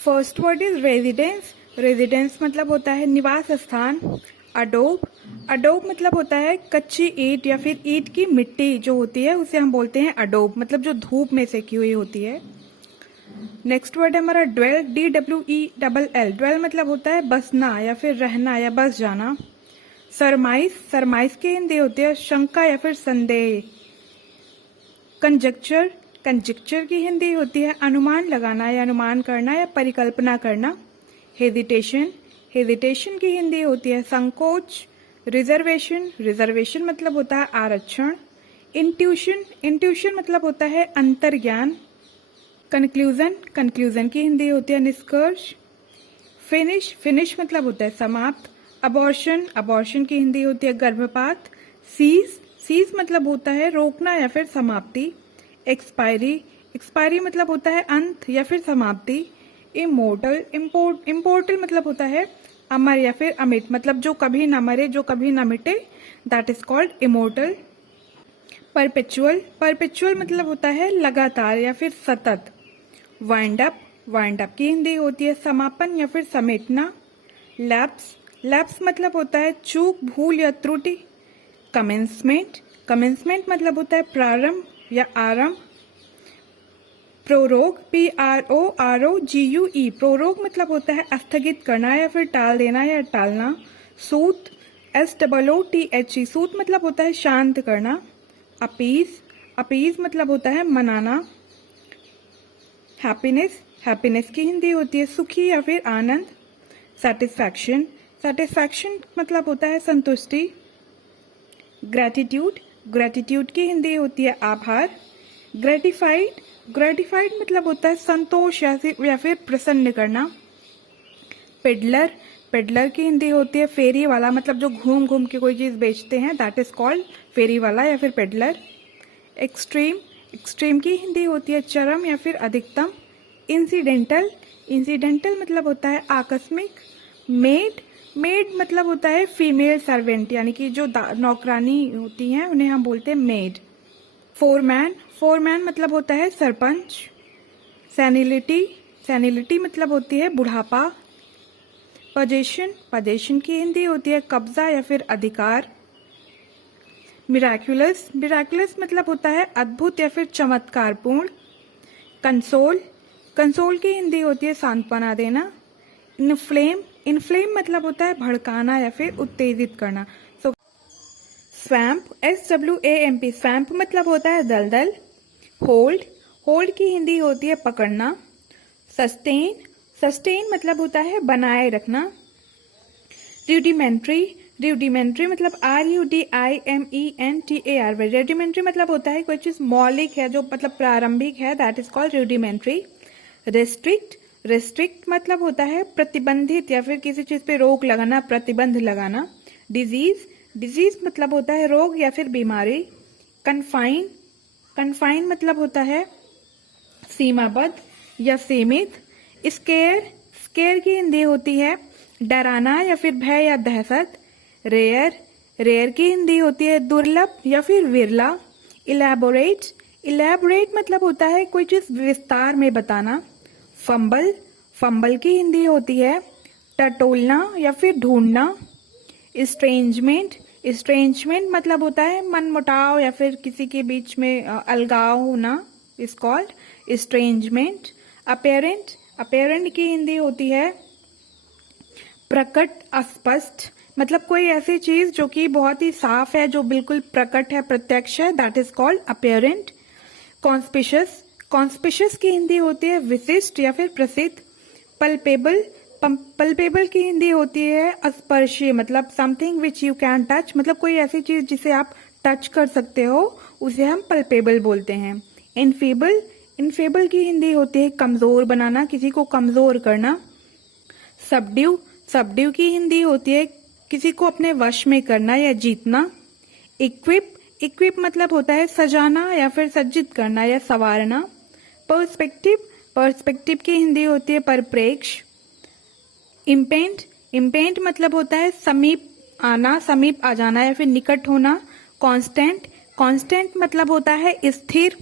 First word is residence. Residence मतलब होता है निवास स्थान। अडोब, अडोब मतलब होता है कच्ची ईंट या फिर ईंट की मिट्टी जो होती है उसे हम बोलते हैं अडोब, मतलब जो धूप में सेकी हुई होती है। नेक्स्ट वर्ड है हमारा ड्वेल, DWELL। ड्वेल मतलब होता है बसना या फिर रहना या बस जाना। सरमाइज, सरमाइज की हिंदी होती है शंका या फिर संदेह। कंजक्चर, कंजक्चर की हिंदी होती है अनुमान लगाना या अनुमान करना या परिकल्पना करना। हेजिटेशन, हेजिटेशन की हिंदी होती है संकोच। रिजर्वेशन, रिजर्वेशन मतलब होता है आरक्षण। इंट्यूशन, इंट्यूशन मतलब होता है अंतर्ज्ञान। कंक्लूजन, कंक्लूजन की हिंदी होती है निष्कर्ष। फिनिश, फिनिश मतलब होता है समाप्त। अबॉर्शन, अबॉर्शन की हिंदी होती है गर्भपात। सीज, सीज मतलब होता है रोकना या फिर समाप्ति। एक्सपायरी, एक्सपायरी मतलब होता है अंत या फिर समाप्ति। इमोर्टल, इम्पोर्टल मतलब होता है अमर या फिर अमिट, मतलब जो कभी न मरे, जो कभी न मिटे, that is called immortal. Perpetual, perpetual मतलब होता है लगातार या फिर सतत। वाइंड अप, वाइंड अप की हिंदी होती है समापन या फिर समेटना। लैप्स, लैप्स मतलब होता है चूक, भूल या त्रुटि। कमेंसमेंट, कमेंसमेंट मतलब होता है प्रारंभ या आरंभ। प्रोरोग, PROROGUE, प्रोरोग मतलब होता है स्थगित करना या फिर टाल देना या टालना। सूत, SOOTHE, सूत मतलब होता है शांत करना। अपीज, अपीज मतलब होता है मनाना। हैप्पीनेस, हैप्पीनेस की हिंदी होती है सुखी या फिर आनंद। सेटिस्फैक्शन, सेटिस्फैक्शन मतलब होता है संतुष्टि। ग्रैटिट्यूड, ग्रैटिट्यूड की हिंदी होती है आभार। ग्रेटिफाइड, ग्रेटिफाइड मतलब होता है संतोष या फिर प्रसन्न करना। पेडलर, पेडलर की हिंदी होती है फेरी वाला, मतलब जो घूम घूम के कोई चीज बेचते हैं, दैट इज कॉल्ड फेरी वाला या फिर पेडलर। एक्सट्रीम, एक्सट्रीम की हिंदी होती है चरम या फिर अधिकतम। इंसिडेंटल, इंसिडेंटल मतलब होता है आकस्मिक। मेड, मेड मतलब होता है फीमेल सर्वेंट, यानी कि जो नौकरानी होती हैं उन्हें हम बोलते हैं मेड। फोरमैन, फोरमैन मतलब होता है सरपंच। सेनिलिटी, सेनिलिटी मतलब होती है बुढ़ापा। पोजेशन, पोजेशन की हिंदी होती है कब्जा या फिर अधिकार। मिराक्युलस, मिराक्युलस मतलब होता है अद्भुत या फिर चमत्कारपूर्ण। कंसोल, कंसोल की हिंदी होती है सांत्वना देना। इनफ्लेम, इनफ्लेम मतलब होता है भड़काना या फिर उत्तेजित करना। सो स्वैम्प, SWAMP, स्वैम्प मतलब होता है दलदल। होल्ड, होल्ड की हिंदी होती है पकड़ना। सस्टेन, सस्टेन मतलब होता है बनाए रखना। रूडिमेंट्री, रूडिमेंट्री मतलब RUDIMENTAR, रूडिमेंट्री मतलब होता है कोई चीज मौलिक है, जो मतलब प्रारंभिक है, that is called rudimentary. Restrict, restrict मतलब होता है प्रतिबंधित या फिर किसी चीज पे रोक लगाना, प्रतिबंध लगाना। डिजीज, डिजीज मतलब होता है रोग या फिर बीमारी। कन्फाइन, कन्फाइन मतलब होता है सीमाबद्ध या सीमित। स्केयर, स्केयर की हिंदी होती है डराना या फिर भय या दहशत। रेयर, रेयर की हिंदी होती है दुर्लभ या फिर विरला। इलेबोरेट, इलेबोरेट मतलब होता है कोई चीज विस्तार में बताना। फंबल, फंबल की हिंदी होती है टटोलना या फिर ढूंढना। इस्ट्रेंजमेंट, इस्ट्रेंजमेंट मतलब होता है मनमुटाव या फिर किसी के बीच में अलगाव होना, इज कॉल्ड इस्ट्रेंजमेंट। अपेरेंट, अपेरेंट की हिंदी होती है प्रकट, अस्पष्ट, मतलब कोई ऐसी चीज जो कि बहुत ही साफ है, जो बिल्कुल प्रकट है, प्रत्यक्ष है, that is called apparent. Conspicuous, conspicuous की हिंदी होती है विशिष्ट या फिर प्रसिद्ध। पल्पेबल, पल्पेबल की हिंदी होती है स्पर्शीय, मतलब something which you can touch, मतलब कोई ऐसी चीज जिसे आप टच कर सकते हो, उसे हम पल्पेबल बोलते हैं। इनफेबल, इनफेबल की हिंदी होती है कमजोर बनाना, किसी को कमजोर करना। सबड्यू, सबड्यू की हिंदी होती है किसी को अपने वश में करना या जीतना। इक्विप, इक्विप मतलब होता है सजाना या फिर सज्जित करना या संवारना। पर्सपेक्टिव, पर्सपेक्टिव की हिंदी होती है परिप्रेक्ष्य। इम्पेंट, इम्पेंट मतलब होता है समीप आना, समीप आ जाना या फिर निकट होना। कांस्टेंट, कांस्टेंट मतलब होता है स्थिर।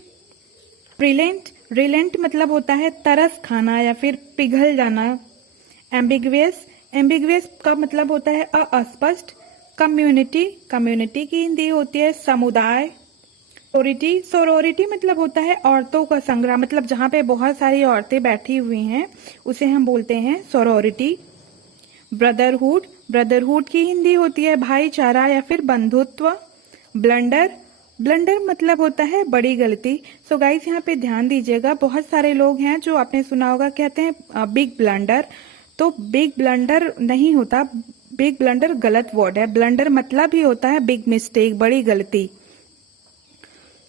प्रिलेंट, रिलेंट मतलब होता है तरस खाना या फिर पिघल जाना। एम्बिग्वियस, एम्बिग्वियस का मतलब होता है अस्पष्ट। कम्युनिटी, कम्युनिटी की हिंदी होती है समुदाय। सोरोरिटी, सोरोरिटी मतलब होता है औरतों का संग्रह, मतलब जहाँ पे बहुत सारी औरतें बैठी हुई हैं उसे हम बोलते हैं सोरोरिटी। ब्रदरहुड, ब्रदरहुड की हिंदी होती है भाईचारा या फिर बंधुत्व। ब्लंडर, ब्लंडर मतलब होता है बड़ी गलती। सो गाइस यहाँ पे ध्यान दीजिएगा, बहुत सारे लोग हैं जो आपने सुना होगा कहते हैं बिग ब्लंडर, तो बिग ब्लंडर नहीं होता, बिग ब्लंडर गलत वर्ड है। ब्लंडर मतलब ही होता है बिग मिस्टेक, बड़ी गलती।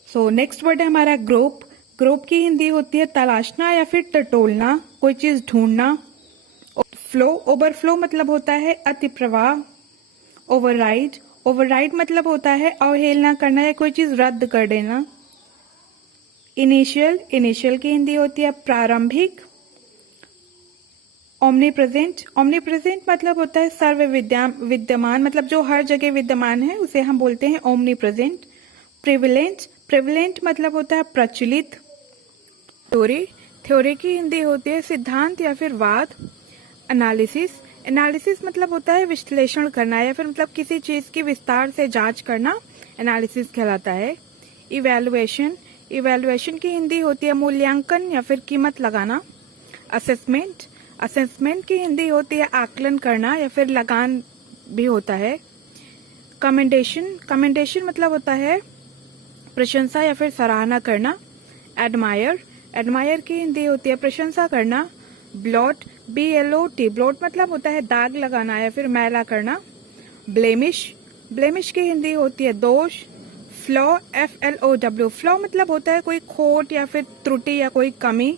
सो नेक्स्ट वर्ड है हमारा ग्रोप। ग्रोप की हिंदी होती है तलाशना या फिर टटोलना, कोई चीज ढूंढना। फ्लो, ओवरफ्लो मतलब होता है अति प्रवाह। ओवरराइड, ओवरराइड मतलब होता है अवहेलना करना या कोई चीज रद्द कर देना। इनिशियल, इनिशियल की हिंदी होती है प्रारंभिक। ओमनी प्रेजेंट, ओमनी प्रेजेंट मतलब होता है सर्व विद्यमान, मतलब जो हर जगह विद्यमान है उसे हम बोलते हैं ओमनी प्रेजेंट। प्रिविलेंट, प्रिविलेंट मतलब होता है प्रचलित। थ्योरी, थ्योरी की हिंदी होती है सिद्धांत या फिर वाद। एनालिसिस, एनालिसिस मतलब होता है विश्लेषण करना या फिर मतलब किसी चीज की विस्तार से जांच करना, एनालिसिस कहलाता है। इवैल्यूएशन, इवैल्यूएशन की हिंदी होती है मूल्यांकन या फिर कीमत लगाना। असेसमेंट, असेसमेंट की हिंदी होती है आकलन करना या फिर लगान भी होता है। कमेंडेशन, कमेंडेशन मतलब होता है प्रशंसा या फिर सराहना करना। एडमायर, एडमायर की हिंदी होती है प्रशंसा करना। ब्लॉट, BLOT, ब्लॉट मतलब होता है दाग लगाना या फिर मैला करना। ब्लेमिश, ब्लेमिश की हिंदी होती है दोष। फ्लॉ, FLOW, फ्लॉ मतलब होता है कोई खोट या फिर त्रुटि या कोई कमी।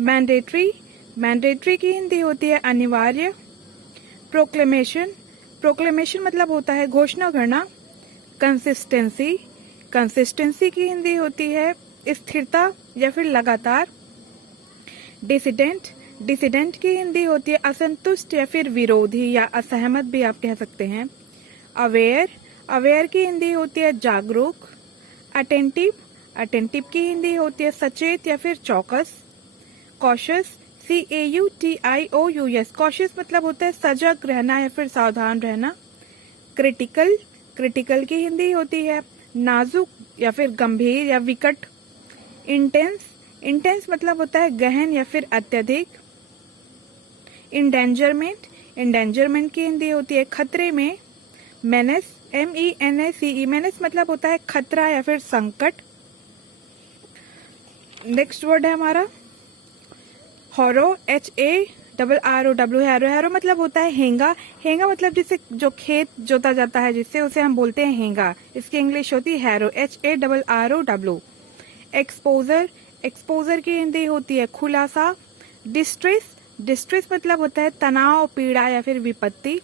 मैंडेटरी, मैंडेटरी की हिंदी होती है अनिवार्य। प्रोक्लेमेशन, प्रोक्लेमेशन मतलब होता है घोषणा करना। कंसिस्टेंसी, कंसिस्टेंसी की हिंदी होती है स्थिरता या फिर लगातार। डिसिडेंट, डिसिडेंट की हिंदी होती है असंतुष्ट या फिर विरोधी या असहमत भी आप कह सकते हैं। अवेयर, अवेयर की हिंदी होती है जागरूक। अटेंटिव, अटेंटिव की हिंदी होती है सचेत या फिर चौकस। कॉशियस, CAUTIOUS, कॉशियस मतलब होता है सजग रहना या फिर सावधान रहना। क्रिटिकल, क्रिटिकल की हिंदी होती है नाजुक या फिर गंभीर या विकट। इंटेंस, इंटेंस मतलब होता है गहन या फिर अत्यधिक। इंडेंजरमेंट, इंडेंजरमेंट की हिंदी होती है खतरे में। मेनेस, MENACE, मेनेस मतलब होता है खतरा या फिर संकट। नेक्स्ट वर्ड है हमारा हॉरो, HARROW, हैरो, हैरो मतलब होता है हेंगा। हेंगा मतलब जिससे जो खेत जोता जाता है जिससे उसे हम बोलते हैं हेंगा, इसकी इंग्लिश होती है हैरो, HARROW। एक्सपोजर, एक्सपोजर की हिंदी होती है खुलासा। डिस्ट्रेस, डिस्ट्रेस मतलब होता है तनाव, पीड़ा या फिर विपत्ति।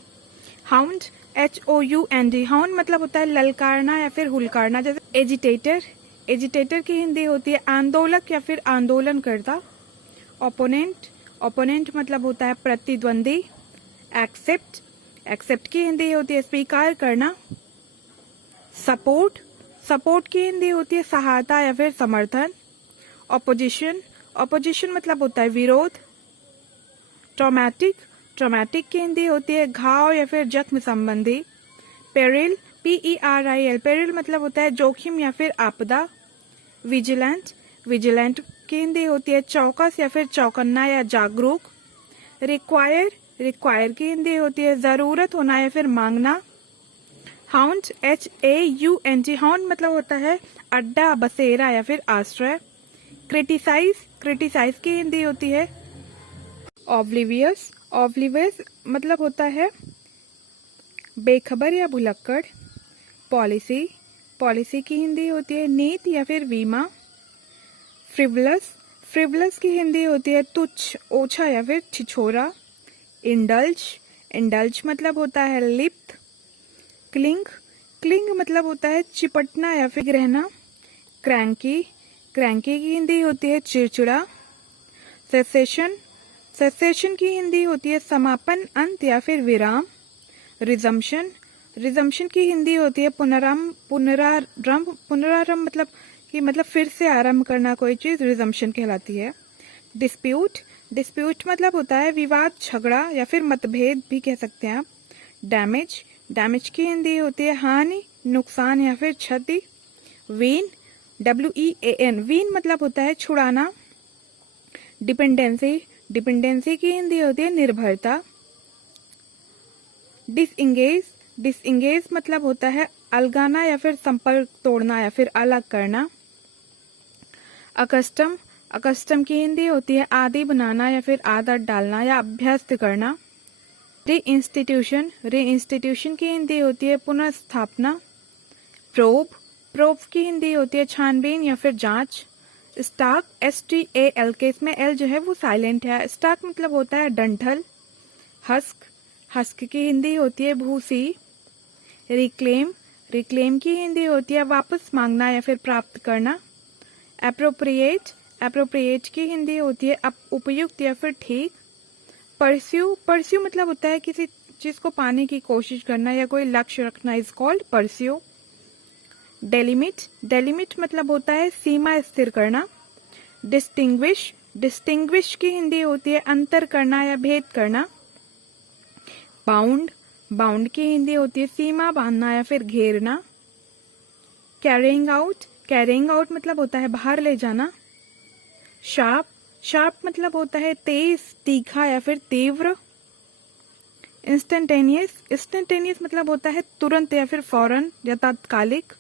हाउंड, HOUND, हाउंड मतलब होता है ललकारना या फिर हुलकारना। जैसे एजिटेटर, एजिटेटर की हिंदी होती है आंदोलक या फिर आंदोलनकर्ता। ओपोनेंट, ओपोनेंट मतलब होता है प्रतिद्वंदी। एक्सेप्ट, एक्सेप्ट की हिंदी होती है स्वीकार करना। सपोर्ट, सपोर्ट की हिंदी होती है सहायता या फिर समर्थन। ऑपोजिशन, ऑपोजिशन मतलब होता है विरोध। ट्रॉमेटिक, ट्रॉमेटिक की हिंदी होती है घाव या फिर जख्म संबंधी। पेरिल, PERIL, पेरिल मतलब होता है जोखिम या फिर आपदा। विजिलेंट, विजिलेंट की हिंदी होती है चौकस या फिर चौकन्ना या जागरूक। रिक्वायर, रिक्वायर की हिंदी होती है जरूरत होना या फिर मांगना। हाउंड, HAUND, हाउंड मतलब होता है अड्डा, बसेरा या फिर आश्रय। क्रिटिसाइज, क्रिटिसाइज की हिंदी होती है ऑब्लिवियस, ऑब्लिवियस मतलब होता है बेखबर या भुलक्कड़। पॉलिसी, पॉलिसी की हिंदी होती है नीति या फिर बीमा। फ्रिवलस, फ्रिवलस की हिंदी होती है तुच्छ, ओछा या फिर छिछोरा। इंडल्ज, इंडल्ज मतलब होता है लिप्त। क्लिंग, क्लिंग मतलब होता है चिपटना या फिर रहना। क्रैंकी, क्रैंकी की हिंदी होती है चिड़चिड़ा। सेसेशन, सेसेशन की हिंदी होती है समापन, अंत या फिर विराम। रिजम्पशन, रिजम्पशन की हिंदी होती है पुनरारंभ, पुनरारंभ मतलब कि मतलब फिर से आरंभ करना कोई चीज रिजम्पशन कहलाती है। डिस्प्यूट, डिस्प्यूट मतलब होता है विवाद, झगड़ा या फिर मतभेद भी कह सकते हैं आप। डैमेज, डैमेज की हिंदी होती है हानि, नुकसान या फिर क्षति। वीन, WEAN, वीन मतलब होता है छुड़ाना। डिपेंडेंसी, डिपेंडेंसी की हिंदी होती है निर्भरता। डिसएंगेज, डिसएंगेज मतलब होता है अलगाना या फिर संपर्क तोड़ना या फिर अलग करना। अकस्टम, अकस्टम की हिंदी होती है आदि बनाना या फिर आदत डालना या अभ्यस्त करना। री इंस्टीट्यूशन, री इंस्टीट्यूशन की हिंदी होती है पुनर्स्थापना। प्रोब, प्रोब की हिंदी होती है छानबीन या फिर जांच। स्टाक, STALK, इसमें L जो है वो साइलेंट है। स्टाक मतलब होता है डंठल। हस्क, हस्क की हिंदी होती है भूसी। रिक्लेम, रिक्लेम की हिंदी होती है वापस मांगना या फिर प्राप्त करना। एप्रोप्रिएट, एप्रोप्रिएट की हिंदी होती है उपयुक्त या फिर ठीक। परस्यू, परस्यू मतलब होता है किसी चीज को पाने की कोशिश करना या कोई लक्ष्य रखना, इज कॉल्ड परस्यू। डेलिमिट, डेलिमिट मतलब होता है सीमा स्थिर करना। डिस्टिंग्विश, डिस्टिंग्विश की हिंदी होती है अंतर करना या भेद करना। बाउंड, बाउंड की हिंदी होती है सीमा बांधना या फिर घेरना। कैरिंग आउट, कैरिंग आउट मतलब होता है बाहर ले जाना। शार्प, शार्प मतलब होता है तेज, तीखा या फिर तीव्र। इंस्टेंटेनियस, इंस्टेंटेनियस मतलब होता है तुरंत या फिर फौरन या तात्कालिक।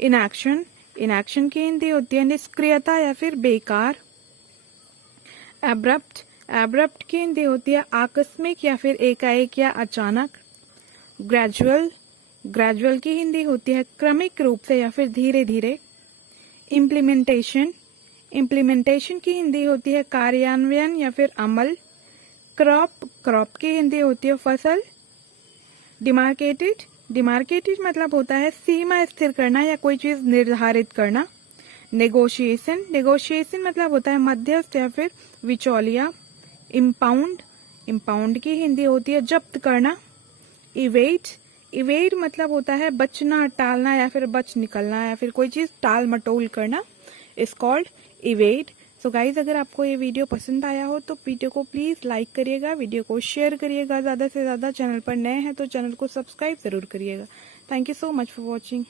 इनएक्शन, इनएक्शन की हिंदी होती है निष्क्रियता या फिर बेकार। एब्रप्ट, एब्रप्ट की हिंदी होती है आकस्मिक या फिर एकाएक या अचानक। ग्रेजुअल, ग्रेजुअल की हिंदी होती है क्रमिक रूप से या फिर धीरे धीरे। इम्प्लीमेंटेशन, इम्प्लीमेंटेशन की हिंदी होती है कार्यान्वयन या फिर अमल। क्रॉप, क्रॉप की हिंदी होती है फसल। डिमार्केटेड, डिमार्केटेड मतलब होता है सीमा स्थिर करना या कोई चीज निर्धारित करना। नेगोशिएशन, नेगोशिएशन मतलब होता है मध्यस्थ या फिर विचौलिया। इम्पाउंड, इम्पाउंड की हिंदी होती है जब्त करना। इवेट, इवेट मतलब होता है बचना, टालना या फिर बच निकलना या फिर कोई चीज टाल मटोल करना, इज कॉल्ड इवेट। सो गाइज, अगर आपको ये वीडियो पसंद आया हो तो वीडियो को प्लीज लाइक करिएगा, वीडियो को शेयर करिएगा ज्यादा से ज्यादा। चैनल पर नए हैं तो चैनल को सब्सक्राइब जरूर करिएगा। Thank you so much for watching.